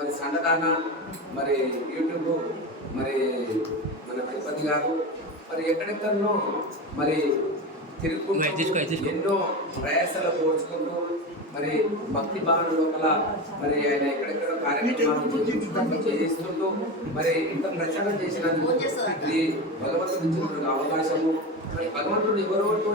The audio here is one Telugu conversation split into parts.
మరి సండదాన మరి యూట్యూబ్ మరి మన తిరుపతి గారు మరి ఎక్కడెక్కడనో మరి తిరుగుకుంటూ. ఎన్నో ప్రయాసాలు కోర్చుకుంటూ మరి భక్తి భావన లోపల మరి ఆయన ఎక్కడెక్కడ కార్యక్రమాలు చేయిస్తుంటూ మరి ఇంత ప్రచారం చేసినందుకు ఇది భగవంతుడి నుంచి మనకు అవకాశము. మరి భగవంతుడు ఎవరితో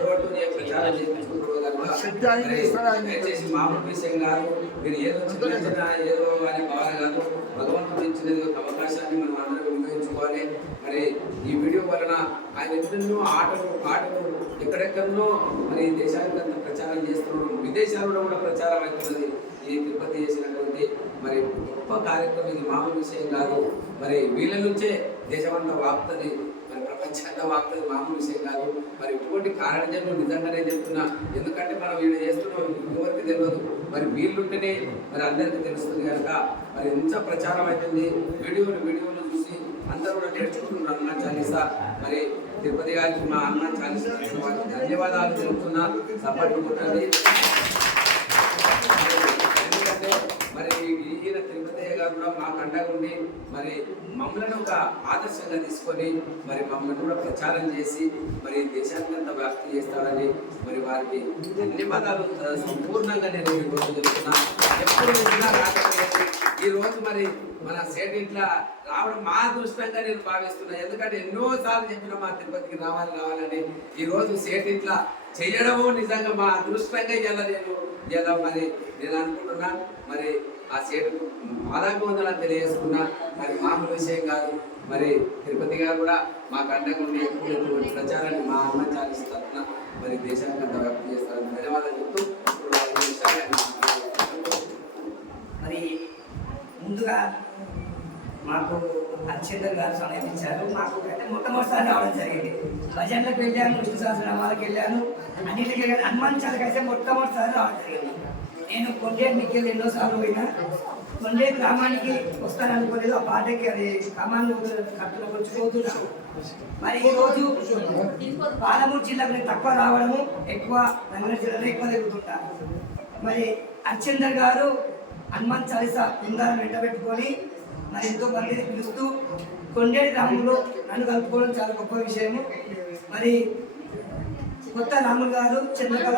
ఎవరితో ప్రచారం మరి దయచేసి మామూలు విషయం కాదు. మీరు ఏదో చిన్న ఏదో అని భావన కాదు. భగవంతుడు ఇచ్చిన అవకాశాన్ని మనం అందరం వినియోగించుకోవాలి మరి ఈ వీడియో వలన ఆయన ఎన్నెన్నో ఆటలు పాటలు ఎక్కడెక్కడనో మరి దేశానికి అంతా ప్రచారం చేస్తున్నాడు. విదేశాలలో కూడా ప్రచారం అవుతున్నది. ఈ తిరుపతి చేసినటువంటి మరి గొప్ప కార్యక్రమం ఇది. మామూలు విషయం కాదు. మరి వీళ్ళ నుంచే దేశమంతా వాపుతుంది మరి ప్రపంచంలో వాపుతుంది మామూలు విషయం కాదు. మరి ఇటువంటి కారణజన్లు నిజంగానే చెప్తున్నా. ఎందుకంటే మనం వీళ్ళు చేస్తున్నాం ఎవరికి తెలియదు. మరి వీళ్ళుంటేనే మరి అందరికీ తెలుస్తుంది కనుక మరి ఎంత ప్రచారం అవుతుంది వీడియోలు వీడియోలు చూసి అందరూ కూడా నేర్చుకుంటున్నారు అన్న చాలీసా. మరి తిరుపతి గారికి మా అన్న చాలీసా. ధన్యవాదాలు తెలుపుతున్నా సపోర్ట్ ఉంటుంది ఎందుకంటే మరి ఈయన తిరుపతి గారు కూడా మా కండగా ఉండి మరి మమ్మల్ని ఒక ఆదర్శంగా తీసుకొని మరి మమ్మల్ని కూడా ప్రచారం చేసి మరి దేశాన్ని అంత వ్యాప్తి చేస్తారని మరి వారికి ధన్యవాదాలు సంపూర్ణంగా నేను ఈ రోజు ఎప్పుడు ఈ రోజు మరి మన సేట్ ఇంట్లో రావడం మా అదృష్టంగా నేను భావిస్తున్నా. ఎందుకంటే ఎన్నో సార్లు చెప్పిన మా తిరుపతికి రావాలి రావాలని ఈ రోజు సేట్ ఇట్లా చేయడము నిజంగా మా అదృష్టంగా ఇలా నేను ఇలా మరి నేను అనుకుంటున్నా. మరి ఆ సేటు పాదాభివందనాలు తెలియజేసుకున్నా మరి మామూలు విషయం కాదు. మరి తిరుపతి గారు కూడా మా కండగా ఉండి ఎప్పుడు ప్రచారాన్ని మా అమ్మ చాలిస్తున్నా మరి దేశానికి అంత వ్యాప్తి చేస్తారని ధన్యవాదాలు చెప్తూ మరి ముందుగా మాకు అత్యంత గారు సమర్పించారు మాకు అంటే మొట్టమొదటిసారి రావడం జరిగింది. భజనలకు వెళ్ళాను విష్ణు సహస్రనామాలకు వెళ్ళాను. అన్నిటికీ హనుమాన్ చాలకైతే మొట్టమొదటిసారి రావడం జరిగింది. నేను కొండే మీకు ఎన్నోసార్లు పోయినా కొండే గ్రామానికి వస్తాననుకోలేదు ఆ పాటకి అది గ్రామాన్ని కట్టులో కొంచెం మరి ఈ రోజు పాలమూరు జిల్లాకు నేను తక్కువ రావడము ఎక్కువ రంగారెడ్డి జిల్లాలో ఎక్కువ తిరుగుతుంటా. మరి అర్చందర్ గారు హనుమాన్ చాలీసా బృందాలను వెంటబెట్టుకొని మరి ఎంతో మందిని పిలుస్తూ కొండేడి గ్రామంలో నన్ను కలుపుకోవడం చాలా గొప్ప విషయము. మరి కొత్త రాములు గారు చంద్రకళ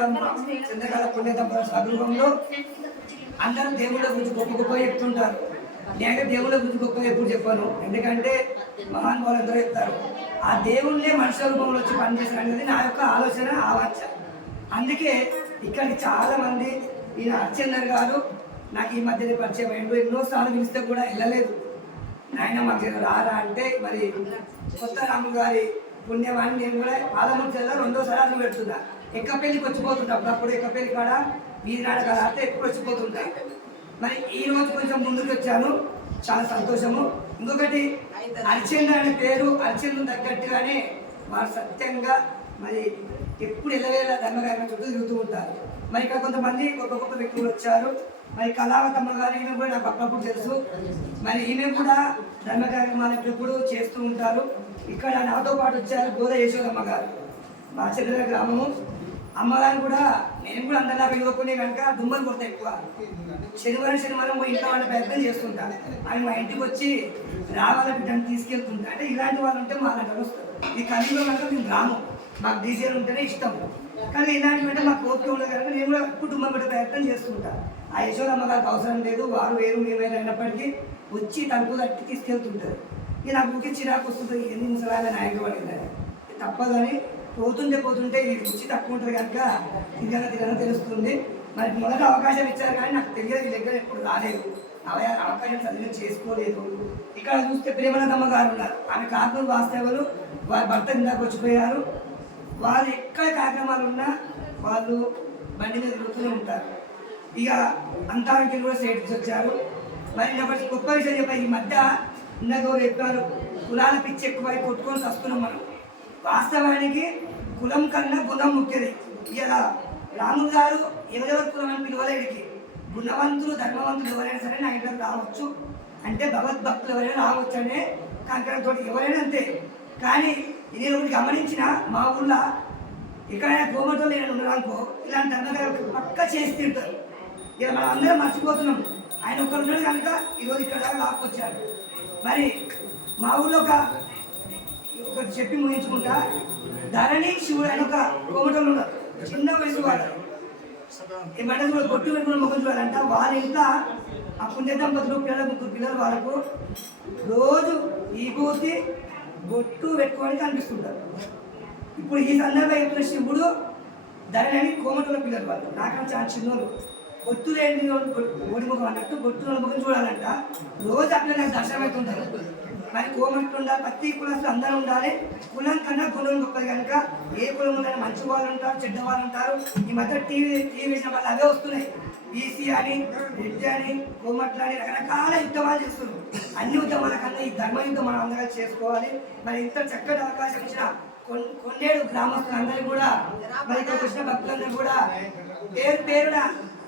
చంద్రకళ పుణ్య దంపతుల అందరూ దేవుళ్ళ గురించి గొప్ప గొప్ప చెప్తుంటారు. నేను దేవుళ్ళ గురించి గొప్ప ఎప్పుడు చెప్పాను. ఎందుకంటే మహానుభావులు అందరూ చెప్తారు ఆ దేవుళ్ళే మనుషుల రూపంలో వచ్చి పనిచేస్తారు అనేది నా యొక్క ఆలోచన ఆవాచ. అందుకే ఇక్కడికి చాలా మంది ఈయన అర్చందర్ గారు నాకు ఈ మధ్యనే పరిచయం ఎన్నో ఎన్నోసార్లు పిలిస్తే కూడా వెళ్ళలేదు. నాయన మాకు రారా అంటే మరి కొత్త రాము గారి పుణ్యమాన్ని నేను కూడా పాలమూరు రెండో రెండోసారి అడుగు పెడుతున్నా ఎక్కపెళ్ళికి వచ్చిపోతుంటా అప్పుడప్పుడు ఎక్కపెళ్ళి కాడ వీధి నాడ కదా అంటే ఎక్కువ వచ్చిపోతుంటా. మరి ఈ రోజు కొంచెం ముందుకు వచ్చాను. చాలా సంతోషము. ఇంకొకటి అర్చంద్ర అనే పేరు అర్చంద్ర తగ్గట్టుగానే వారు సత్యంగా మరి ఎప్పుడు ఎల్లవేళ ధర్మగారి చుట్టూ తిరుగుతూ ఉంటారు. మరి ఇక్కడ కొంతమంది గొప్ప గొప్ప వ్యక్తులు వచ్చారు. మరి కళావతమ్మ గారు ఈయన కూడా నాకు అప్పుడప్పుడు తెలుసు. మరి ఈమె కూడా ధర్మ కార్యక్రమాలు ఎప్పుడెప్పుడు చేస్తూ ఉంటారు. ఇక్కడ నాతో పాటు వచ్చారు గోద యశోదమ్మ గారు. మా చెల్లెల గ్రామము. అమ్మగారు కూడా నేను కూడా అందరిలా పిలువకునే కనుక దుమ్మలు కొడతాయి ఎక్కువ. శనివారం శనివారం పోయి ఇంట్లో వాళ్ళ ప్రయత్నం చేస్తుంటా. ఆయన మా ఇంటికి వచ్చి రావాల బిడ్డను తీసుకెళ్తుంటా. అంటే ఇలాంటి వాళ్ళు ఉంటే మా దగ్గర వస్తారు. ఈ కలిలో కనుక మేము గ్రామం మాకు డీజేలు ఉంటేనే ఇష్టం. కానీ ఇలాంటి అంటే మాకు ఓపిక ఉండదు కనుక నేను కూడా కుటుంబం పెట్టే ప్రయత్నం చేస్తుంటా. ఆ యశోదమ్మ గారికి అవసరం లేదు. వారు వేరు మేమైనా అయినప్పటికీ వచ్చి తలుపు తట్టి తీసుకెళ్తుంటారు. ఇక నాకు ఊకే చిరాకు వస్తుంది. ఎన్ని ముసలాల నాయకులు పడిందని తప్పదని పోతుంటే పోతుంటే ఇది రుచి తక్కువ ఉంటుంది కనుక తిరగన తిరగన తెలుస్తుంది. మరి మొదట అవకాశం ఇచ్చారు కానీ నాకు తెలియదు ఈ దగ్గర ఎప్పుడు రాలేదు. అవ- అవకాశం సరిగ్గా చేసుకోలేదు. ఇక్కడ చూస్తే ప్రేమలతమ్మ గారు ఉన్నారు. ఆమె కాకులు వాస్తవులు వారి భర్త ఇందాక వచ్చిపోయారు. వారు ఎక్కడ కార్యక్రమాలు ఉన్నా వాళ్ళు బండి మీద తిరుగుతూనే ఉంటారు. ఇక అంతా కూడా స్టేట్స్ వచ్చారు. మరి గొప్ప విషయం చెప్పారు ఈ మధ్య ఉన్న ఎవరు చెప్పారు కులాల పిచ్చి ఎక్కువై కొట్టుకొని వస్తున్నాం మనం. వాస్తవానికి కులం కన్నా గుణం ముఖ్యది ఇలా రాములు గారు ఎవరెవరు కులం అని పిలవలేడికి గుణవంతులు ధర్మవంతులు ఎవరైనా సరే నా ఇంట్లో రావచ్చు. అంటే భగవద్భక్తులు ఎవరైనా రావచ్చు అనే కంకరంతో ఎవరైనా అంతే. కానీ ఇది ఒకటి గమనించిన మా ఊళ్ళో ఎక్కడైనా గోమతో నేను ఉన్నానుకో ఇలాంటి అన్నగారు పక్క చేసి తింటారు. ఇలా మనం అందరం మర్చిపోతున్నాం. ఆయన ఒక్కరు ఉన్నాడు కనుక ఈరోజు ఇక్కడ దాకా లాక్కొచ్చాడు. మరి మా ఊళ్ళో ఒక ఒకటి చెప్పి ముగించుకుంటా. ధరణి శివుడు అని ఒక కోమటోళ్ళు ఉన్నారు. చిన్న వయసు వాడు ఈ మెడ కూడా కొట్టు పెట్టుకున్న ముఖం చూడాలంట. వాళ్ళ ఇంట్లో ఆ పుణ్య దంపతులు పిల్లల ముగ్గురు పిల్లలు వాళ్ళకు రోజు ఈ పూర్తి బొట్టు పెట్టుకోవడానికి అనిపిస్తుంటారు ఇప్పుడు ఈ సందర్భంగా చెప్పిన శివుడు ధరణి కోమటోళ్ళ పిల్లలు వాళ్ళు. నాకన్నా చాలా చిన్నోళ్ళు బొట్టు లేని ఓడి ముఖం అన్నట్టు బొట్టు ముఖం చూడాలంట. రోజు అట్లా నాకు దర్శనం అవుతుంటారు మరి కోమట్లు ఉండాలి ప్రతి కులస్తులు అందరూ ఉండాలి. కులం కన్నా కులం గొప్పది కనుక ఏ కులం ఉందని మంచి వాళ్ళు ఉంటారు చెడ్డ వాళ్ళు ఉంటారు ఈ మధ్య టీవీ టీవీ వేసిన వాళ్ళు అవే వస్తున్నాయి. బీసీ అని రెడ్డి అని కోమట్లు అని రకరకాల యుద్ధమాలు చేస్తున్నారు. అన్ని ఉద్యమాల కన్నా ఈ ధర్మ యుద్ధం మనం అందరం చేసుకోవాలి. మరి ఇంత చక్కటి అవకాశం ఇచ్చిన కొన్నేడు గ్రామస్తులందరూ కూడా మరి వచ్చిన భక్తులందరూ కూడా పేరు పేరున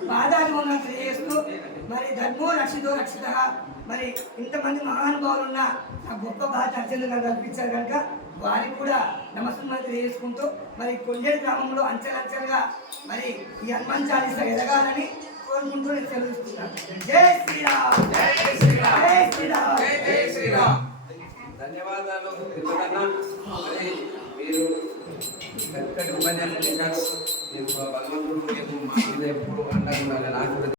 పాదాభివందనం తెలియజేస్తూ మరి ధర్మో రక్షితో రక్షిత మరి ఇంతమంది మహానుభావులు ఉన్న ఆ గొప్ప బాధ అర్చనగా కల్పించారు కనుక వారికి కూడా నమస్కారం తెలియజేసుకుంటూ మరి కొండేరు గ్రామంలో అంచెలంచెలుగా మరి ఈ హనుమాన్ చాలీస ఎదగాలని కోరుకుంటూ నేను సెలవుస్తున్నాను. జై శ్రీరామ్! జై శ్రీరామ్! చక్కటి ఉపన్యాసం ఇచ్చారు భగవంతుడు మా మీద ఎప్పుడు అండగా ఉండాలి నాకు